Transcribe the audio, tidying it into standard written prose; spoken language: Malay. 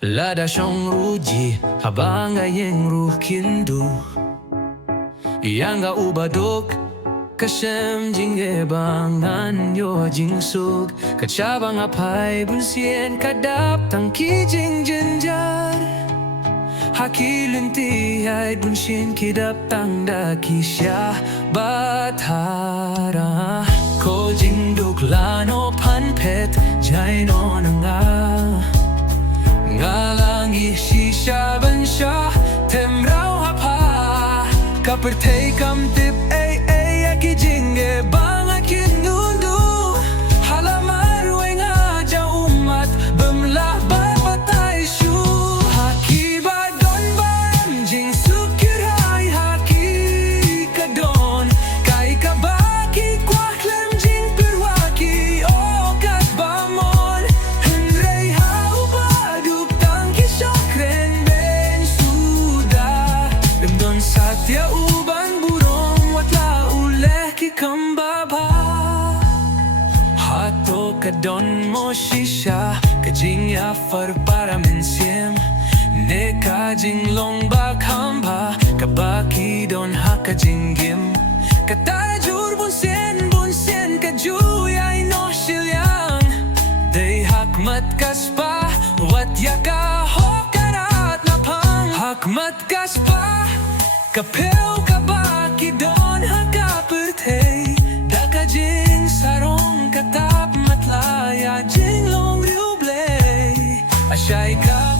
Lada siyang ruji habang ayeng rukindu Yang ubadok kasem jing bangan yo jing sug Kacabang apay bunsien kadap tangki jing jenjar Haki linti ay bunsien kidap tangda kisya batara Ko jing duklano panpet jay no nga Ngalangi shisha bansha temraw hapa Kapertay kamtip ay aki jinge banga kinundu Halamar way nga ja umat bemlah patay shu Haki ba don bam jing sukiray haki kadon Kai kabaki kwa Khlem jing perwaki o kat bamon Henrei hau baduk tangki syakren ben sudah Demdon satya uban burong watla uleh ki kambaba Hato kadon mo shisha kajing yafar para mensiem Ne kajing long bakamba kabaki don hakajing gim Katajur bunsen kajuyay no shilyang Day hakmat kaspa wat yaka hokarat napang Hakmat kaspa kapel kabaki don hakapertay Daka jing sarong katap matlaya jing long riublay Asyay ka